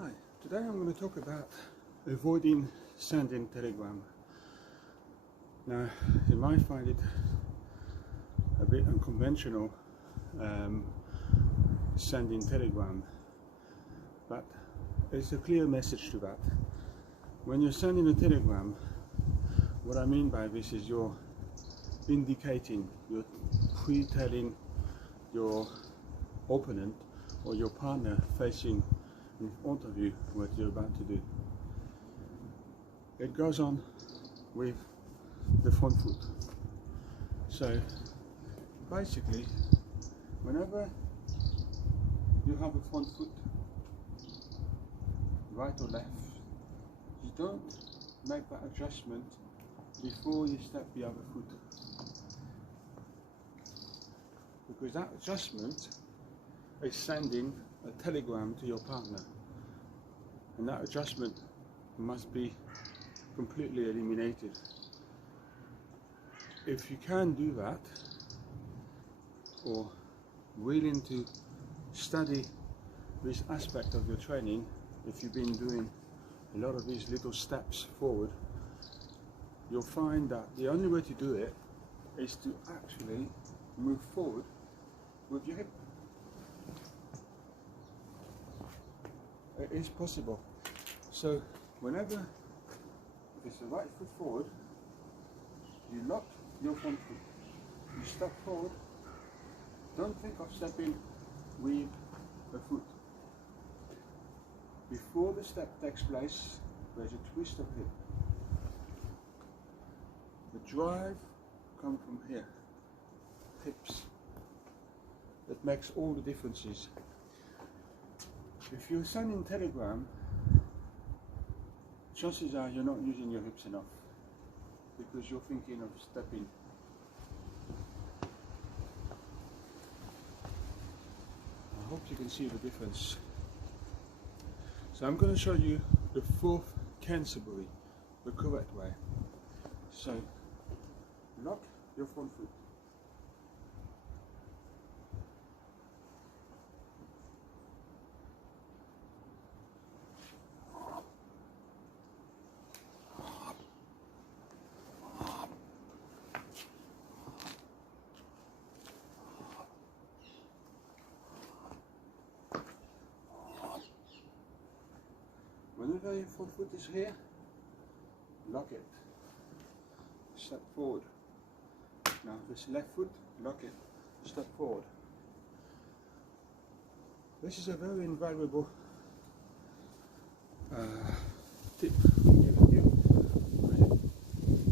Hi, today I'm going to talk about avoiding sending telegram. Now, you might find it a bit unconventional sending telegram, but there's a clear message to that. When you're sending a telegram, what I mean by this is you're indicating, you're pre-telling your opponent or your partner facing in front of you what you're about to do. It goes on with the front foot. So basically, whenever you have a front foot, right or left, you don't make that adjustment before you step the other foot, because that adjustment is sending a telegram to your partner, and that adjustment must be completely eliminated. If you can do that, or willing to study this aspect of your training, if you've been doing a lot of these little steps forward, you'll find that the only way to do it is to actually move forward with your hip. It is possible. So whenever it's the right foot forward, you lock your front foot, you step forward. Don't think of stepping with the foot. Before the step takes place, there's a twist of hip. The drive comes from here, hips. That makes all the differences. If you're sending telegram, chances are you're not using your hips enough, because you're thinking of stepping. I hope you can see the difference. So I'm going to show you the fourth Canterbury, the correct way. So lock your front foot. Whenever your front foot is here, lock it. Step forward. Now this left foot, lock it. Step forward. This is a very invaluable tip I'm giving you, because it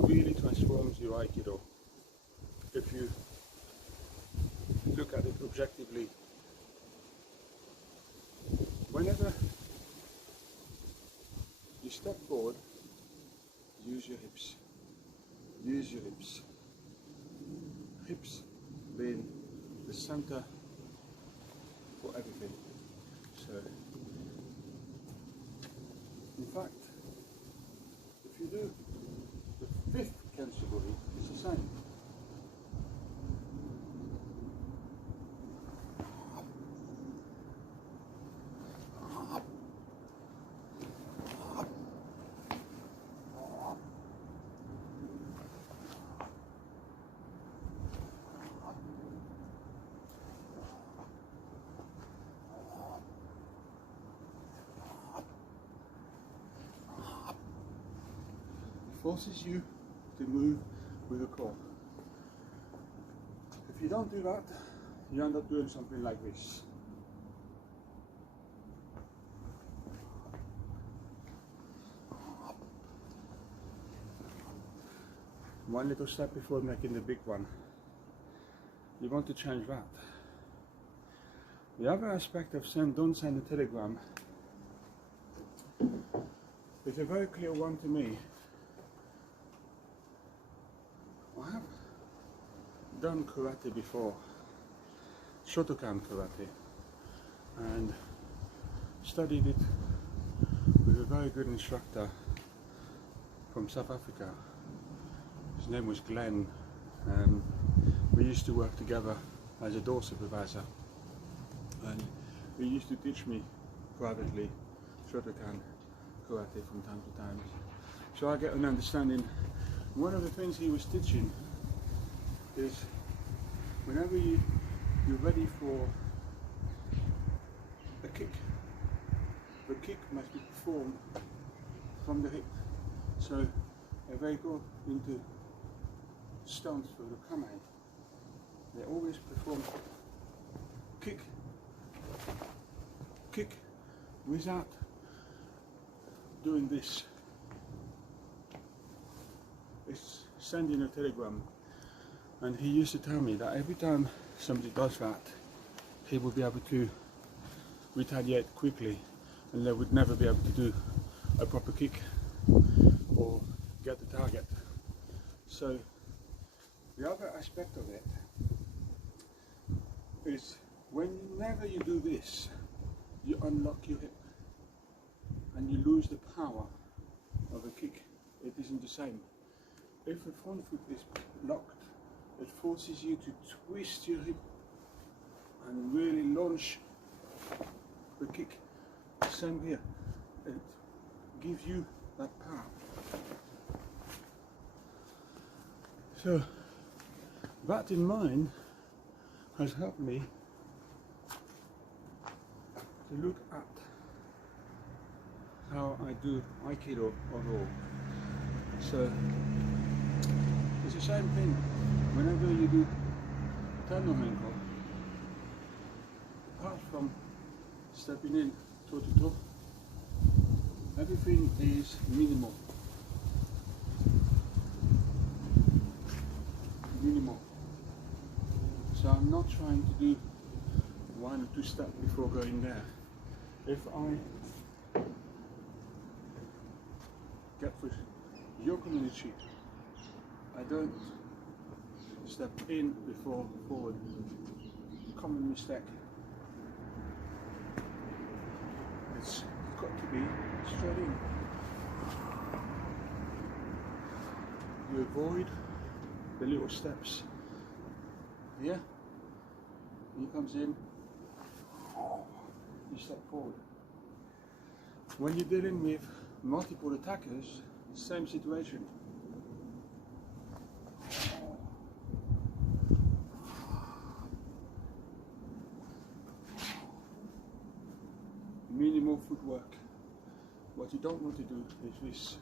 really transforms your Aikido if you look at it objectively. Whenever you step forward, use your hips. Use your hips. Hips being the center for everything. So, in fact, if you do the fifth Canterbury, it's the same. Forces you to move with the core. If you don't do that, you end up doing something like this. One little step before making the big one. You want to change that. The other aspect of don't send a telegram is a very clear one to me. I have done karate before, Shotokan karate, and studied it with a very good instructor from South Africa. His name was Glenn, and we used to work together as a door supervisor, and he used to teach me privately Shotokan karate from time to time. So I get an understanding. One of the things he was teaching is whenever you're ready for a kick, the kick must be performed from the hip. So if they go into stance for the kame, they always perform kick, kick without doing this. It's sending a telegram, and he used to tell me that every time somebody does that, he would be able to retaliate quickly, and they would never be able to do a proper kick or get the target. So the other aspect of it is whenever you do this, you unlock your hip and you lose the power of a kick. It isn't the same. If the front foot is locked, it forces you to twist your hip and really launch the kick. Same here. It gives you that power. So that in mind has helped me to look at how I do Aikido overall. So it's the same thing whenever you do Tano Henko, apart from stepping in toe to toe, everything is minimal. So I'm not trying to do 1 or 2 steps before going there. If I get for your community, I don't step in before forward. Common mistake. It's got to be straight in. You avoid the little steps. Here, he comes in, you step forward. When you're dealing with multiple attackers, same situation. Minimal footwork. What you don't want to do is this.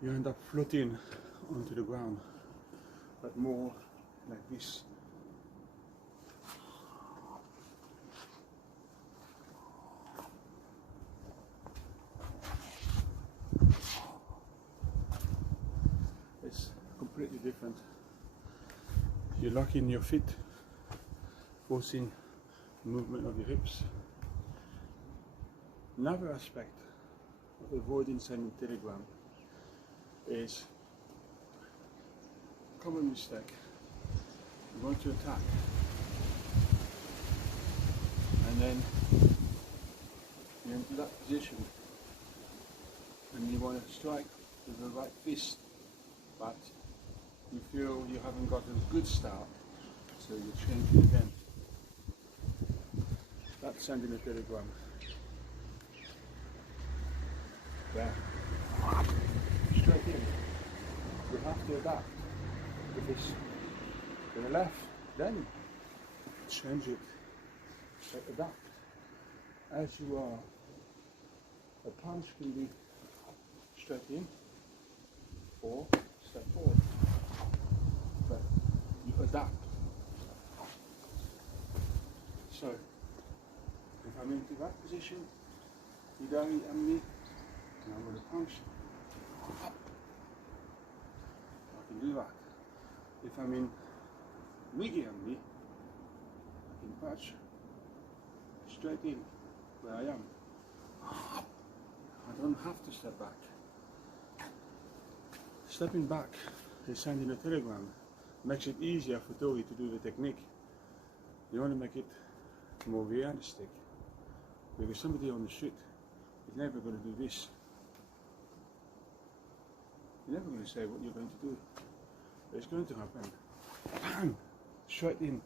You end up floating onto the ground, but more like this. It's completely different. You're locking your feet, forcing movement of your hips. Another aspect of avoiding sending telegram is a common mistake. You want to attack, and then you're into that position and you want to strike with the right fist, but you feel you haven't got a good start, so you change it again. That's sending a telegram. There. Straight in. You have to adapt. If it's to the left, then change it. So adapt. As you are, a punch can be straight in or step forward. But you adapt. So if I'm into that position, you don't eat on me, and I'm going to punch up. I can do that. If I'm in Migi on me, I can punch straight in where I am. I don't have to step back. Stepping back is sending a telegram. Makes it easier for Tori to do the technique. You want to make it more realistic, because somebody on the street is never going to do this. You're never going to say what you're going to do. It's going to happen bang, straight in,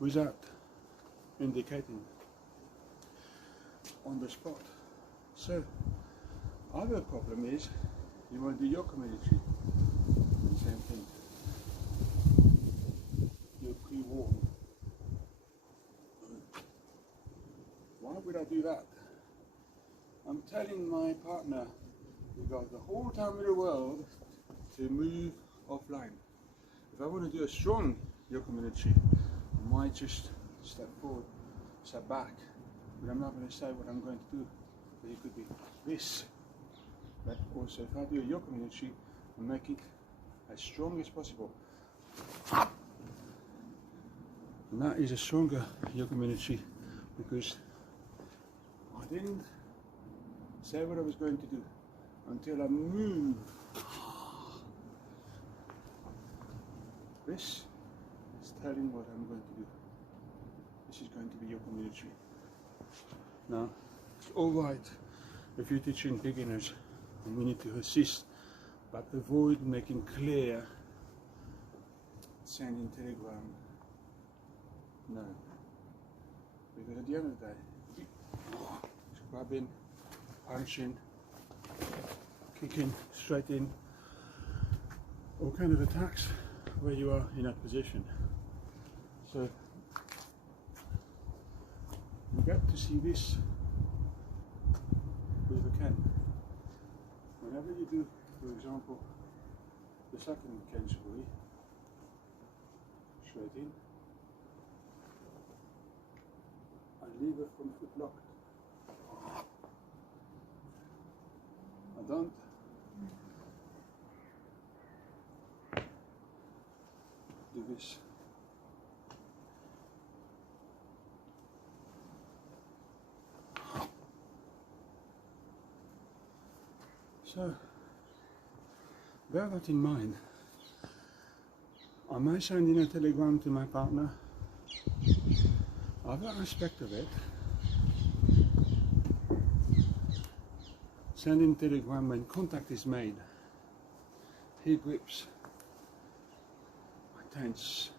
without indicating, on the spot. So, other problem is, you want to do yoga military, the same thing. You're pre-warned. Why would I do that? I'm telling my partner, we got the whole time in the world to move offline. If I want to do a strong yoga military, I might just step forward, step back, but I'm not going to say what I'm going to do. But it could be this. But also, if I do a yoga military, I make it as strong as possible. And that is a stronger yoga military because I didn't say what I was going to do until I moved. This is telling what I'm going to do. This is going to be yoga military. Now, it's alright if you're teaching beginners and we need to assist, but avoid making clear sending telegram. No. Because at the end of the day, grabbing, punching, kicking straight in, all kind of attacks where you are in that position. So you get to see this with a Ken. Whenever you do, for example, the second Kenshiburi, straight in, and leave it from foot locked. I don't do this. So, bear that in mind. I might send in a telegram to my partner. Other aspect of it, sending telegram when contact is made. He grips. I tense.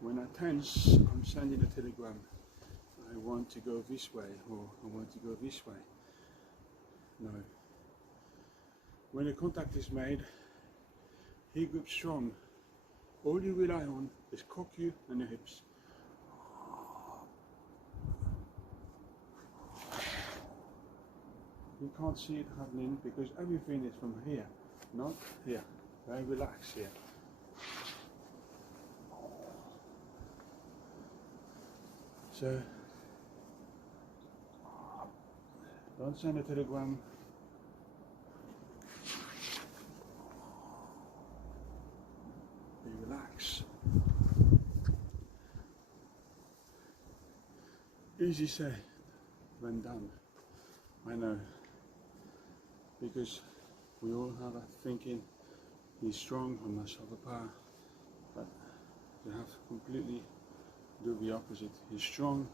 When I tense, I'm sending a telegram. I want to go this way, or I want to go this way. No. When a contact is made, he grips strong. All you rely on is cock you and your hips. You can't see it happening because everything is from here, not here. Very relaxed here. So, don't send a telegram. Be relaxed. Easy said when done. I know. Because we all have a thinking, he's strong, I must have a power, but you have to completely do the opposite. He's strong,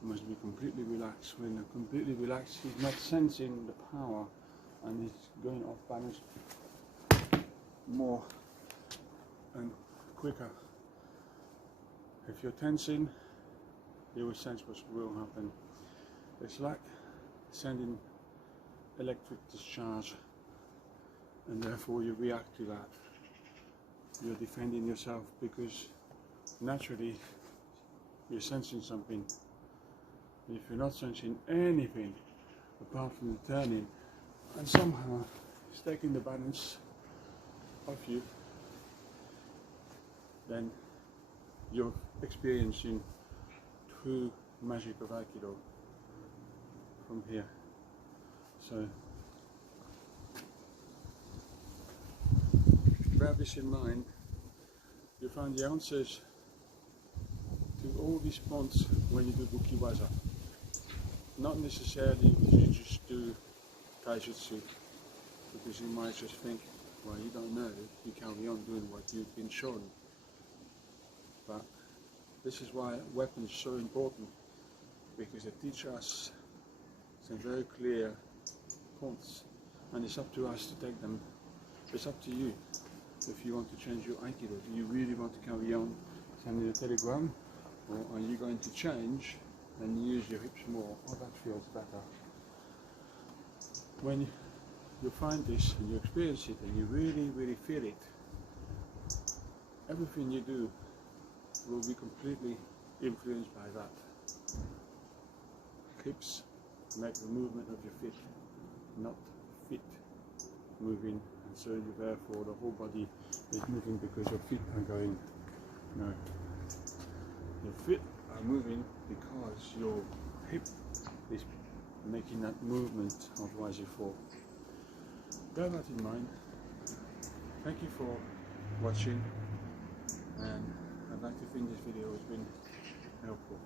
he must be completely relaxed. When you're completely relaxed, he's not sensing the power and he's going off balance more and quicker. If you're tensing, you will sense what will happen. It's like sending electric discharge, and therefore you react to that. You're defending yourself because naturally you're sensing something. If you're not sensing anything apart from the turning, and somehow it's taking the balance off you, then you're experiencing true magic of Aikido from here. So, bear this in mind. You find the answers to all these points when you do Bukiwaza. Not necessarily you just do Taijutsu, because you might just think, well, you don't know, you carry on doing what you've been shown. But this is why weapons are so important, because they teach us some very clear points, and it's up to us to take them. It's up to you. if you want to change your Aikido. Do you really want to carry on sending a telegram, or are you going to change and use your hips more? Oh, that feels better. When you find this and you experience it and you really feel it, everything you do will be completely influenced by that. Hips make the movement of your feet, not feet moving, and so you therefore the whole body is moving because your feet are going. No, your feet are moving because your hip is making that movement, otherwise you fall. Bear that in mind. Thank you for watching, and I'd like to think this video has been helpful.